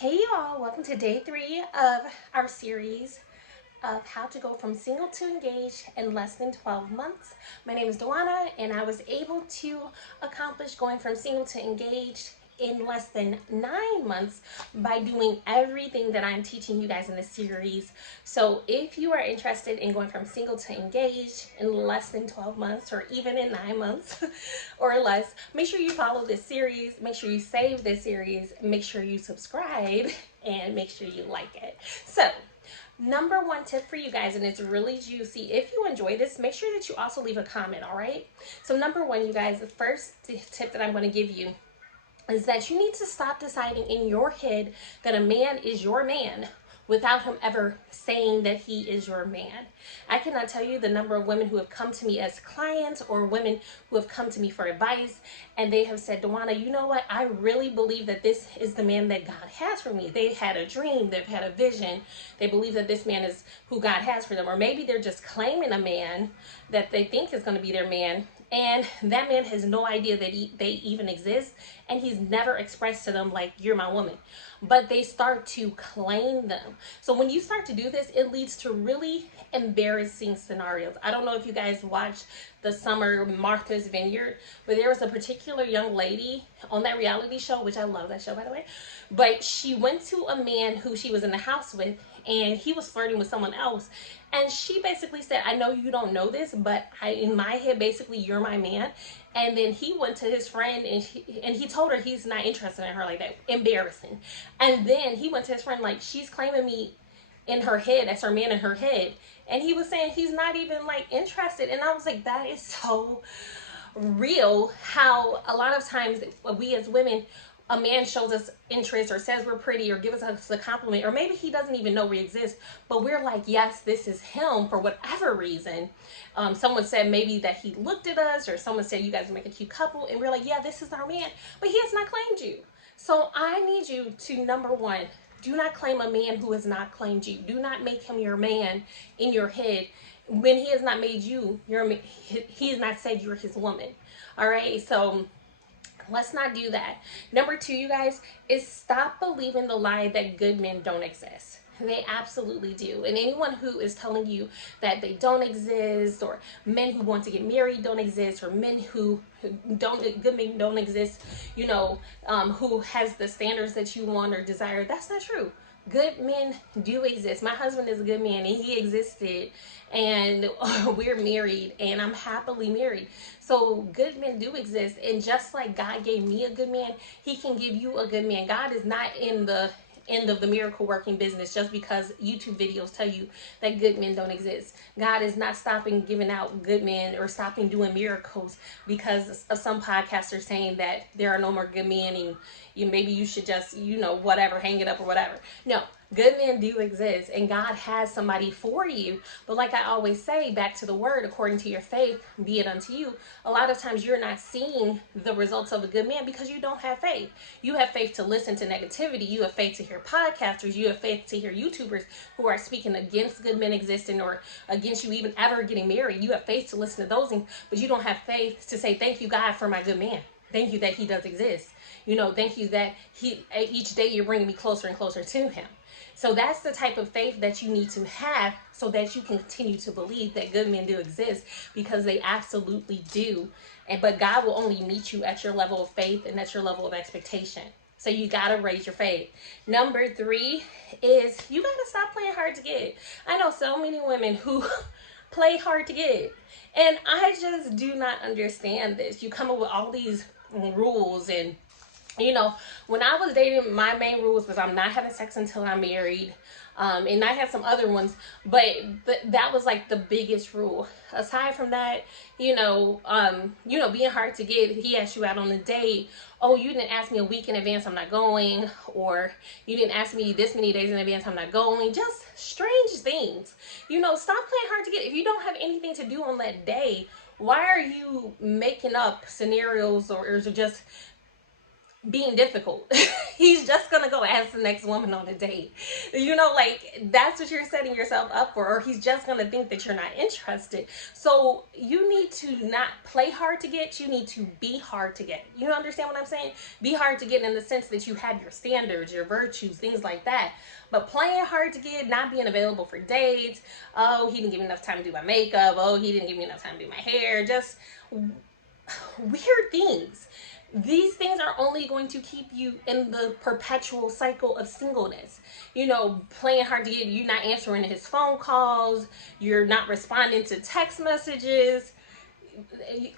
Hey y'all, welcome to day 3 of our series of how to go from single to engaged in less than 12 months. My name is Dewana, and I was able to accomplish going from single to engaged in less than 9 months by doing everything that I'm teaching you guys in this series. So if you are interested in going from single to engaged in less than 12 months or even in 9 months or less, make sure you follow this series, make sure you save this series, make sure you subscribe, and make sure you like it. So number one tip for you guys, and it's really juicy. If you enjoy this, make sure that you also leave a comment, all right? So number one, you guys, the first tip that I'm going to give you is that you need to stop deciding in your head that a man is your man without him ever saying that he is your man. I cannot tell you the number of women who have come to me as clients or women who have come to me for advice, and they have said, Dewana, you know what? I really believe that this is the man that God has for me. They had a dream, they've had a vision, they believe that this man is who God has for them. Or maybe they're just claiming a man that they think is going to be their man, and that man has no idea that they even exist, and he's never expressed to them like, you're my woman, but they start to claim them. So when you start to do this, it leads to really embarrassing scenarios. I don't know if you guys watched the summer Martha's Vineyard, but there was a particular young lady on that reality show, which I love that show, by the way, but she went to a man who she was in the house with, and he was flirting with someone else. And she basically said, I know you don't know this, but in my head, basically, you're my man. And then he went to his friend, and he told her he's not interested in her like that. Embarrassing. And then he went to his friend like, she's claiming me in her head as her man in her head. And he was saying he's not even like interested. And I was like, that is so real, how a lot of times we as women, a man shows us interest or says we're pretty or gives us a compliment, or maybe he doesn't even know we exist, but we're like, yes, this is him for whatever reason. Someone said maybe that he looked at us, or someone said you guys make a cute couple, and we're like, yeah, this is our man, but he has not claimed you. So I need you to, number one, do not claim a man who has not claimed you. Do not make him your man in your head when he has not made you your, he has not said you're his woman. All right, so let's not do that. Number two, you guys, is stop believing the lie that good men don't exist. They absolutely do. And anyone who is telling you that they don't exist, or men who want to get married don't exist, or men who don't, good men don't exist, who has the standards that you want or desire, that's not true. Good men do exist. My husband is a good man, and he existed, and we're married, and I'm happily married. So good men do exist, and just like God gave me a good man, he can give you a good man. God is not in the end of the miracle working business just because YouTube videos tell you that good men don't exist. God is not stopping giving out good men or stopping doing miracles because of some podcasters saying that there are no more good men, and maybe you should just, whatever, hang it up or whatever. No, good men do exist, and God has somebody for you. But like I always say, back to the word, according to your faith, be it unto you. A lot of times you're not seeing the results of a good man because you don't have faith. You have faith to listen to negativity. You have faith to hear podcasters. You have faith to hear YouTubers who are speaking against good men existing or against you even ever getting married. You have faith to listen to those things, but you don't have faith to say, thank you, God, for my good man. Thank you that he does exist. Thank you that each day you're bringing me closer and closer to him. So that's the type of faith that you need to have so that you can continue to believe that good men do exist, because they absolutely do. But God will only meet you at your level of faith and at your level of expectation. So you got to raise your faith. Number three is you got to stop playing hard to get. I know so many women who play hard to get, and I just do not understand this. You come up with all these rules, and when I was dating, my main rules was I'm not having sex until I'm married. And I had some other ones, but that was like the biggest rule. Aside from that, being hard to get, he asked you out on a date. Oh, you didn't ask me a week in advance, I'm not going. Or you didn't ask me this many days in advance, I'm not going. Just strange things. Stop playing hard to get. If you don't have anything to do on that day, why are you making up scenarios or just being difficult. He's just gonna go ask the next woman on a date. You know, like that's what you're setting yourself up for, or he's just gonna think that you're not interested. So you need to not play hard to get, you need to be hard to get. You understand what I'm saying? Be hard to get in the sense that you have your standards, your virtues, things like that. But playing hard to get, not being available for dates, oh, he didn't give me enough time to do my makeup, oh, he didn't give me enough time to do my hair, just weird things. These things are only going to keep you in the perpetual cycle of singleness. You know, playing hard to get, you not answering his phone calls, you're not responding to text messages.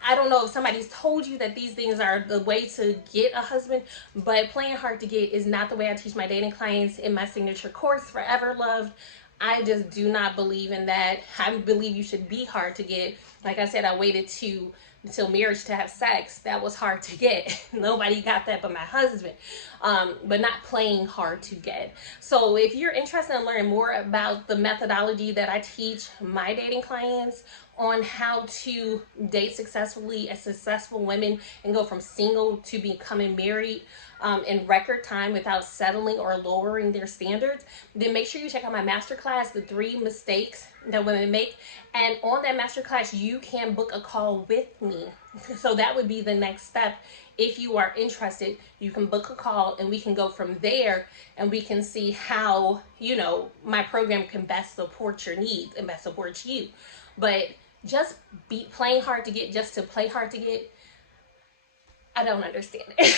I don't know if somebody's told you that these things are the way to get a husband, but playing hard to get is not the way I teach my dating clients in my signature course, Forever Loved. I just do not believe in that. I believe you should be hard to get. Like I said, I waited until marriage to have sex. That was hard to get. Nobody got that but my husband. But not playing hard to get. So if you're interested in learning more about the methodology that I teach my dating clients on how to date successfully as successful women and go from single to becoming married in record time without settling or lowering their standards, then make sure you check out my masterclass, The 3 Mistakes That Women Make. And on that masterclass, you can book a call with me. So that would be the next step. If you are interested, you can book a call and we can go from there and we can see how, you know, my program can best support your needs and best support you. But just be playing hard to get just to play hard to get, I don't understand it.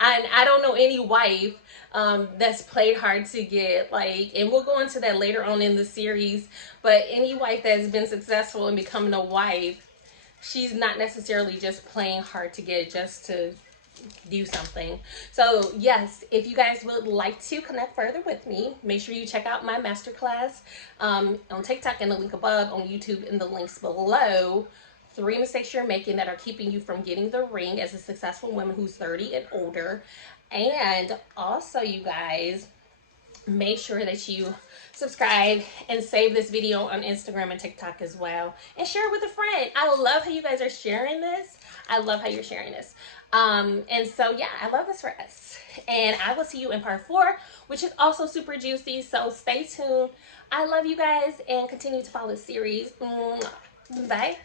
I don't know any wife that's played hard to get, like, and we'll go into that later on in the series, but any wife that's been successful in becoming a wife, she's not necessarily just playing hard to get just to do something. So yes, if you guys would like to connect further with me, make sure you check out my masterclass on TikTok in the link above, on YouTube in the links below. 3 mistakes you're making that are keeping you from getting the ring as a successful woman who's 30 and older. And also, you guys, make sure that you subscribe and save this video on Instagram and TikTok as well, and share it with a friend. I love how you guys are sharing this. I love how you're sharing this. And so yeah, I love this for us, and I will see you in part 4, which is also super juicy, so stay tuned. I love you guys and continue to follow the series. Bye.